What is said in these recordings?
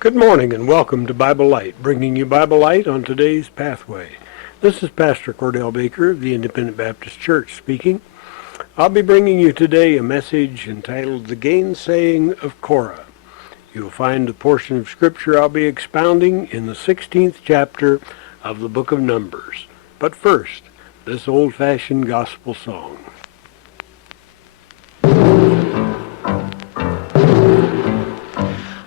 Good morning and welcome to Bible Light, bringing you Bible Light on today's pathway. This is Pastor Cordell Baker of the Independent Baptist Church speaking. I'll be bringing you today a message entitled The Gainsaying of Korah. You'll find the portion of Scripture I'll be expounding in the 16th chapter of the book of Numbers. But first, this old-fashioned gospel song.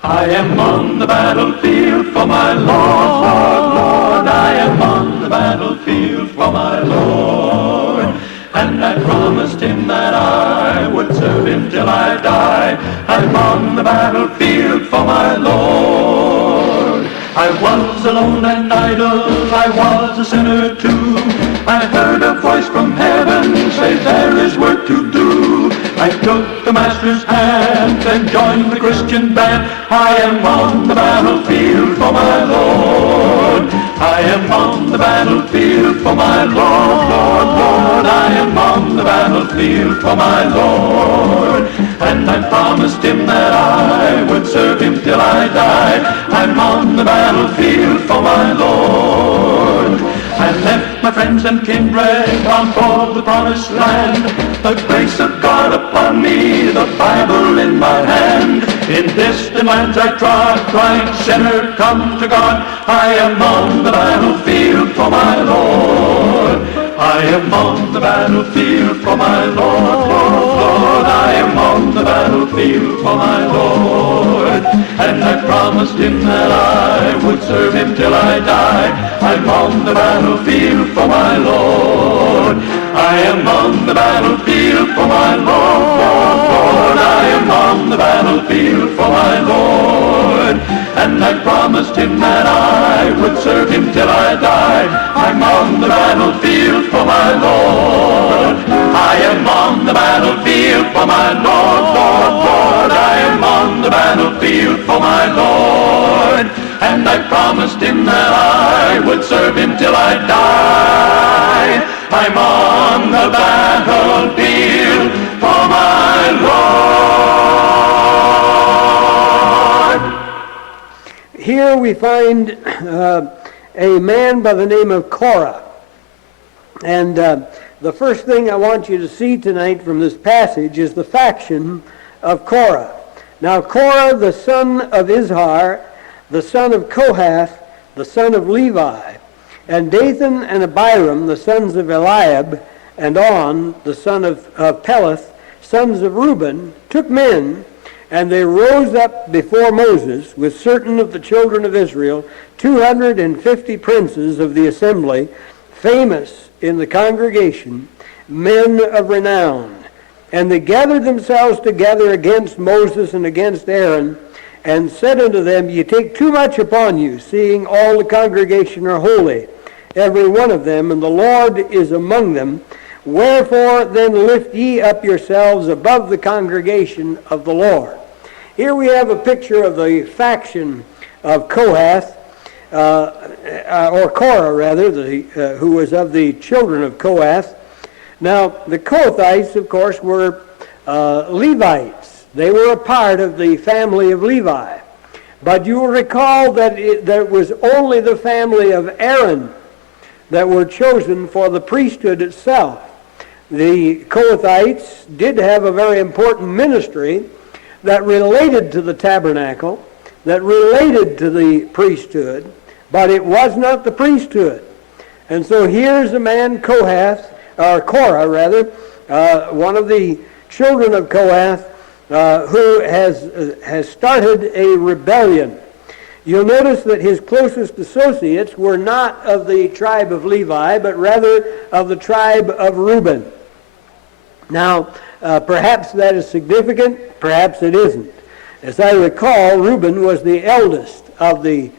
I am on the battlefield for my Lord, Lord. I am on the battlefield for my Lord. And I promised him that I would serve him till I die. I'm on the battlefield for my Lord. I was alone and idle, I was a sinner too. I heard a voice from heaven say there is work to do. I took the Master's hand and joined the Christian band. I am on the battlefield for my Lord. I am on the battlefield for my Lord, Lord, Lord. I am on the battlefield for my Lord. And I promised him that I would serve him till I die. I'm on the battlefield for my Lord. I left my friends and kindred on for the promised land. The grace of God upon me, the Bible in my hand. In distant lands I trod, crying, sinner, come to God. I am on the battlefield for my Lord. I am on the battlefield for my Lord, Lord, Lord. I am on the battlefield for my Lord. And I promised him that I would serve him till I die. I'm on the battlefield for my Lord. I am on the battlefield for my Lord, Lord, Lord. I am on the battlefield for my Lord. And I promised him that I would serve him till I die. I'm on the battlefield for my Lord. I am on the battlefield for my Lord, Lord, Lord. I am on the battlefield for my Lord. And I promised him that I would serve him till I die. I'm on the battlefield for my Lord. Here we find a man by the name of Korah. And the first thing I want you to see tonight from this passage is the faction of Korah. Now Korah, the son of Izhar, the son of Kohath, the son of Levi, and Dathan and Abiram, the sons of Eliab, and On, the son of Peleth, sons of Reuben, took men, and they rose up before Moses with certain of the children of Israel, 250 princes of the assembly, famous in the congregation, men of renown. And they gathered themselves together against Moses and against Aaron, and said unto them, Ye take too much upon you, seeing all the congregation are holy, every one of them, and the Lord is among them. Wherefore then lift ye up yourselves above the congregation of the Lord. Here we have a picture of the faction of Kohath, or Korah rather, who was of the children of Kohath. Now the Kohathites, of course, were Levites. They were a part of the family of Levi. But you will recall that it was only the family of Aaron that were chosen for the priesthood itself. The Kohathites did have a very important ministry that related to the tabernacle, that related to the priesthood, but it was not the priesthood. And so here's a man, Korah, one of the children of Kohath, who has started a rebellion. You'll notice that his closest associates were not of the tribe of Levi, but rather of the tribe of Reuben. Now, perhaps that is significant, perhaps it isn't. As I recall, Reuben was the eldest of the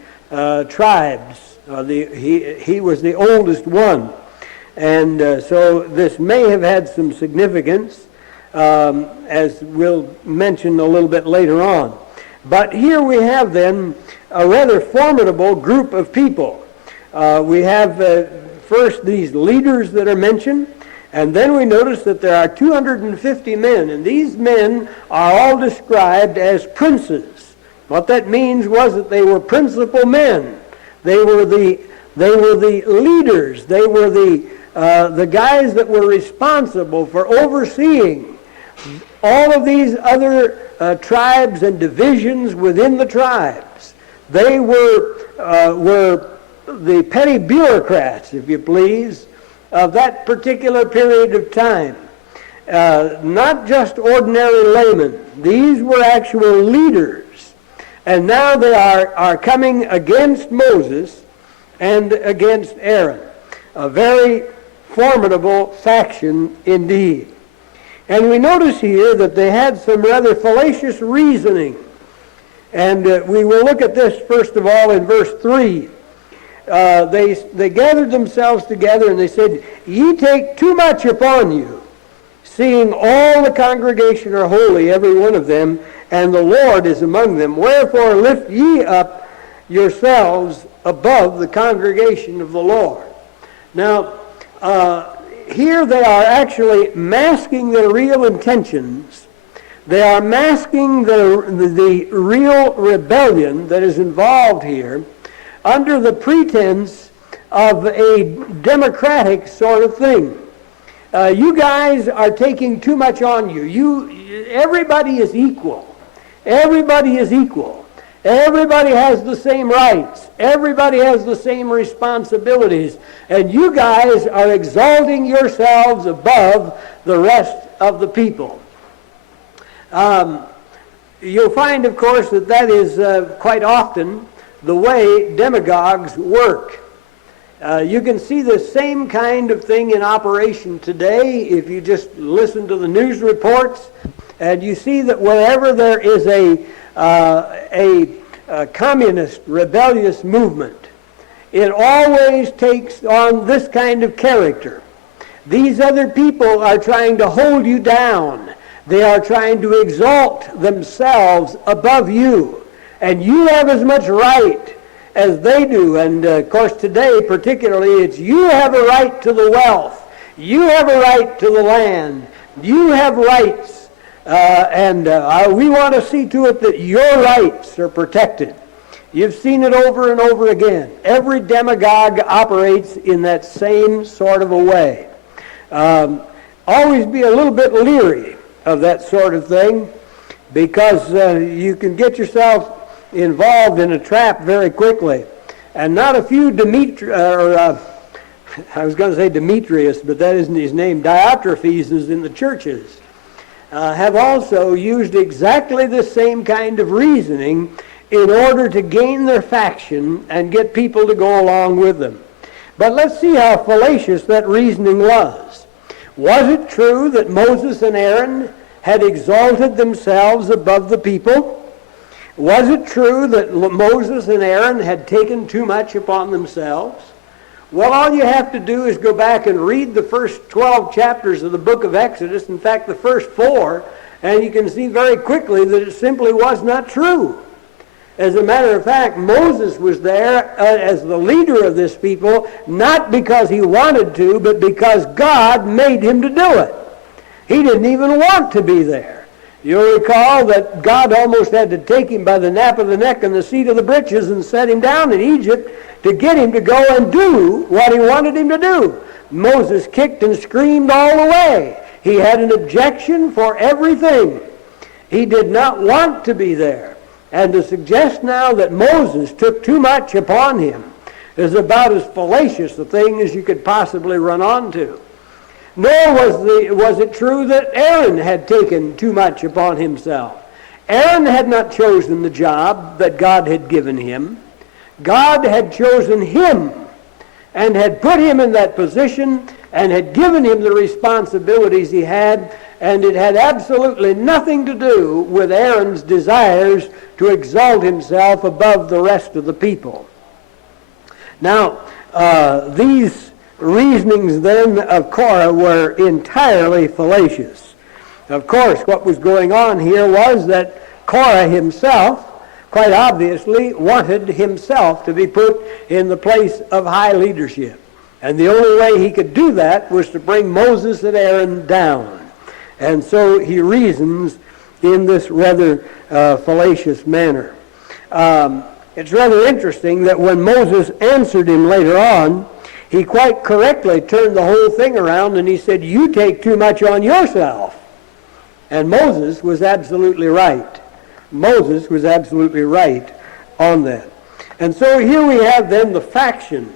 tribes. He was the oldest one. And so this may have had some significance, as we'll mention a little bit later on. But here we have then a rather formidable group of people. We have first these leaders that are mentioned, and then we notice that there are 250 men, and these men are all described as princes. What that means was that they were principal men. They were the leaders. They were the guys that were responsible for overseeing all of these other tribes and divisions within the tribes. They were the petty bureaucrats, if you please, of that particular period of time. Not just ordinary laymen. These were actual leaders. And now they are coming against Moses and against Aaron. A very formidable faction indeed. And we notice here that they had some rather fallacious reasoning. And we will look at this first of all in verse 3. They gathered themselves together and they said, "Ye take too much upon you, seeing all the congregation are holy, every one of them, and the Lord is among them. Wherefore lift ye up yourselves above the congregation of the Lord." Now, here they are actually masking their real intentions. They are masking the real rebellion that is involved here under the pretense of a democratic sort of thing. You guys are taking too much on you. Everybody is equal. Everybody is equal. Everybody has the same rights. Everybody has the same responsibilities. And you guys are exalting yourselves above the rest of the people. You'll find, of course, that is quite often the way demagogues work. You can see the same kind of thing in operation today if you just listen to the news reports, and you see that wherever there is a communist rebellious movement, it always takes on this kind of character. These other people are trying to hold you down. They are trying to exalt themselves above you, and you have as much right as they do. And of course today particularly, it's you have a right to the wealth, you have a right to the land, you have rights, and we want to see to it that your rights are protected. You've seen it over and over again. Every demagogue operates in that same sort of a way. Always be a little bit leery of that sort of thing, because you can get yourself involved in a trap very quickly. And not a few I was going to say Demetrius, but that isn't his name, Diotrephes in the churches, have also used exactly the same kind of reasoning in order to gain their faction and get people to go along with them. But let's see how fallacious that reasoning was. Was it true that Moses and Aaron had exalted themselves above the people? Was it true that Moses and Aaron had taken too much upon themselves? Well, all you have to do is go back and read the first 12 chapters of the book of Exodus, in fact the first 4, and you can see very quickly that it simply was not true. As a matter of fact, Moses was there as the leader of this people, not because he wanted to, but because God made him to do it. He didn't even want to be there. You'll recall that God almost had to take him by the nape of the neck and the seat of the breeches and set him down in Egypt to get him to go and do what he wanted him to do. Moses kicked and screamed all the way. He had an objection for everything. He did not want to be there. And to suggest now that Moses took too much upon him is about as fallacious a thing as you could possibly run onto. Nor was it true that Aaron had taken too much upon himself. Aaron had not chosen the job that God had given him. God had chosen him and had put him in that position and had given him the responsibilities he had, and it had absolutely nothing to do with Aaron's desires to exalt himself above the rest of the people. Now, these reasonings then of Korah were entirely fallacious. Of course, what was going on here was that Korah himself, quite obviously, wanted himself to be put in the place of high leadership. And the only way he could do that was to bring Moses and Aaron down. And so he reasons in this rather fallacious manner. it's rather interesting that when Moses answered him later on, he quite correctly turned the whole thing around and he said, "You take too much on yourself." And Moses was absolutely right. Moses was absolutely right on that. And so here we have then the faction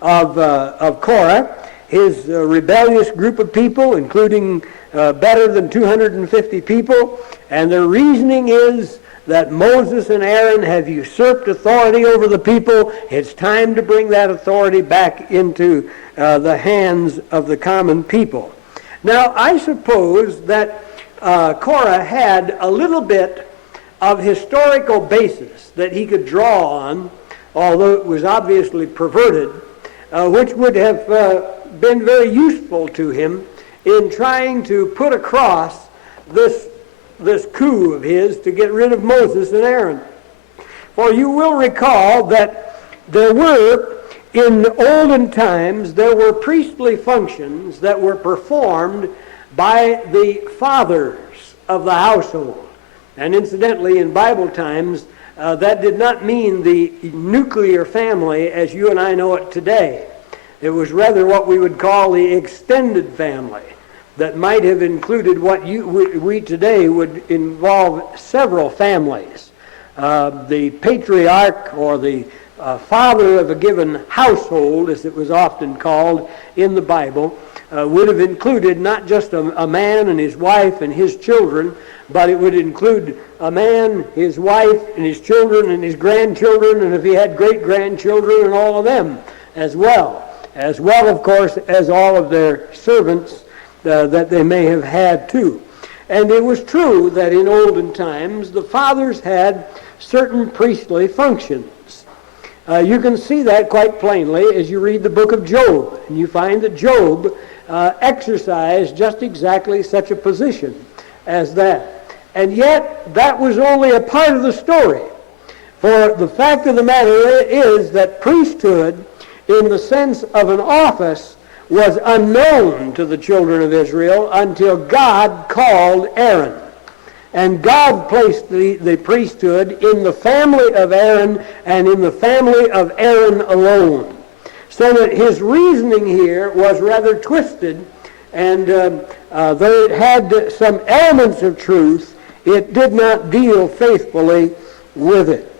of Korah, his rebellious group of people, including better than 250 people, and their reasoning is that Moses and Aaron have usurped authority over the people. It's time to bring that authority back into the hands of the common people. Now, I suppose that Korah had a little bit of historical basis that he could draw on, although it was obviously perverted, which would have been very useful to him in trying to put across this coup of his to get rid of Moses and Aaron. For you will recall that there were, in olden times, there were priestly functions that were performed by the fathers of the household. And incidentally, in Bible times, that did not mean the nuclear family as you and I know it today. It was rather what we would call the extended family, that might have included what we today would involve several families. The patriarch, or the father of a given household, as it was often called in the Bible, would have included not just a man and his wife and his children, but it would include a man, his wife, and his children, and his grandchildren, and if he had great-grandchildren, and all of them as well, of course, as all of their servants that they may have had too. And it was true that in olden times the fathers had certain priestly functions. You can see that quite plainly as you read the book of Job, and you find that Job exercised just exactly such a position as that. And yet that was only a part of the story. For the fact of the matter is that priesthood, in the sense of an office, was unknown to the children of Israel until God called Aaron. And God placed the priesthood in the family of Aaron and in the family of Aaron alone. So that his reasoning here was rather twisted, and though it had some elements of truth, it did not deal faithfully with it.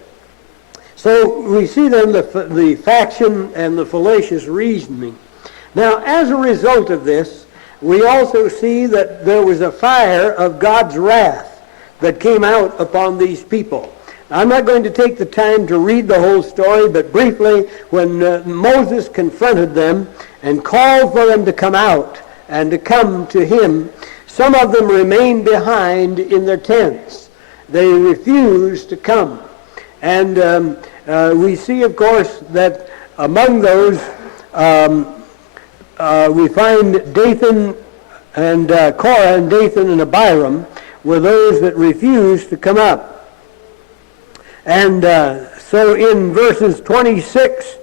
So we see then the faction and the fallacious reasoning. Now, as a result of this, we also see that there was a fire of God's wrath that came out upon these people. I'm not going to take the time to read the whole story, but briefly, when Moses confronted them and called for them to come out and to come to him, some of them remained behind in their tents. They refused to come. And we see, of course, that among those we find Dathan and Korah and Dathan and Abiram were those that refused to come up. And so in verses 26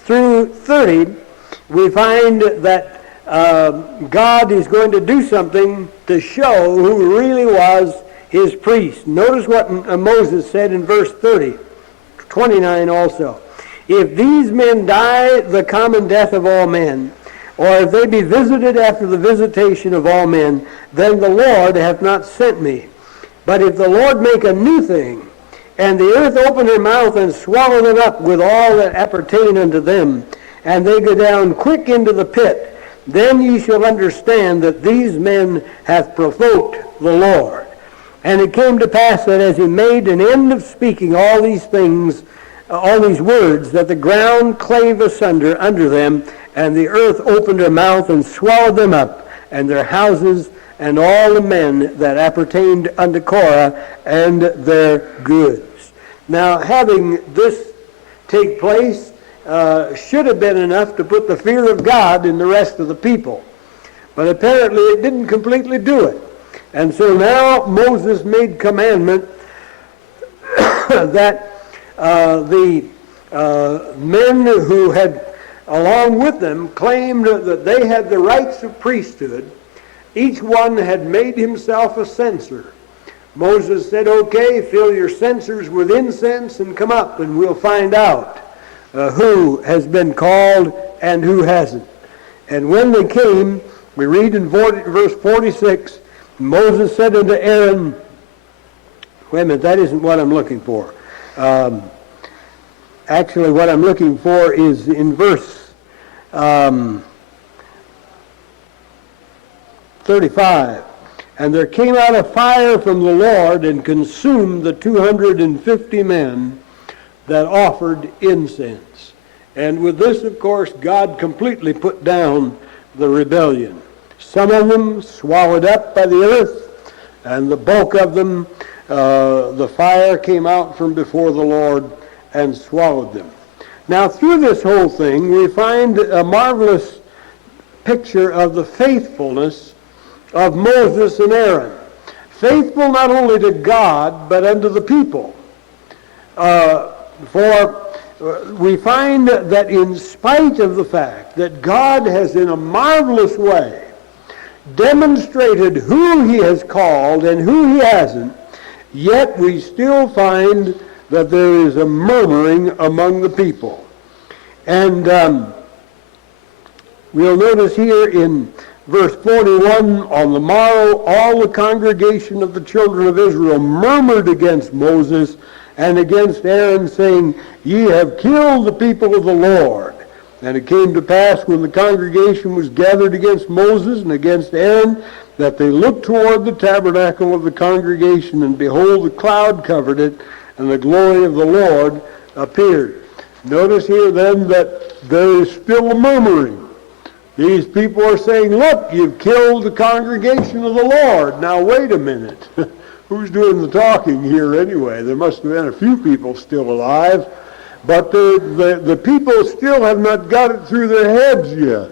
through 30, we find that God is going to do something to show who really was his priest. Notice what Moses said in verse 30, 29 also. If these men die the common death of all men, or if they be visited after the visitation of all men, then the Lord hath not sent me. But if the Lord make a new thing, and the earth open her mouth and swallow them up with all that appertain unto them, and they go down quick into the pit, then ye shall understand that these men hath provoked the Lord. And it came to pass that as he made an end of speaking all these things, all these words, that the ground clave asunder under them, and the earth opened her mouth and swallowed them up, and their houses, and all the men that appertained unto Korah, and their goods. Now, having this take place should have been enough to put the fear of God in the rest of the people. But apparently it didn't completely do it. And so now Moses made commandment that the men who had along with them claimed that they had the rights of priesthood. Each one had made himself a censer Moses said, okay, fill your censers with incense and come up and we'll find out who has been called and who hasn't. And when they came, we read in verse 46, Moses said unto Aaron, wait a minute, that isn't what I'm looking for. Actually, what I'm looking for is in verse 35. And there came out a fire from the Lord and consumed the 250 men that offered incense. And with this, of course, God completely put down the rebellion. Some of them swallowed up by the earth, and the bulk of them, the fire came out from before the Lord and swallowed them. Now, through this whole thing, we find a marvelous picture of the faithfulness of Moses and Aaron. Faithful not only to God, but unto the people. For we find that in spite of the fact that God has in a marvelous way demonstrated who he has called and who he hasn't, yet we still find that there is a murmuring among the people. And we'll notice here in verse 41, on the morrow all the congregation of the children of Israel murmured against Moses and against Aaron, saying, Ye have killed the people of the Lord. And it came to pass, when the congregation was gathered against Moses and against Aaron, that they looked toward the tabernacle of the congregation, and behold, the cloud covered it, and the glory of the Lord appeared. Notice here then that there is still a murmuring. These people are saying, look, you've killed the congregation of the Lord. Now wait a minute. Who's doing the talking here anyway? There must have been a few people still alive, but the people still have not got it through their heads yet.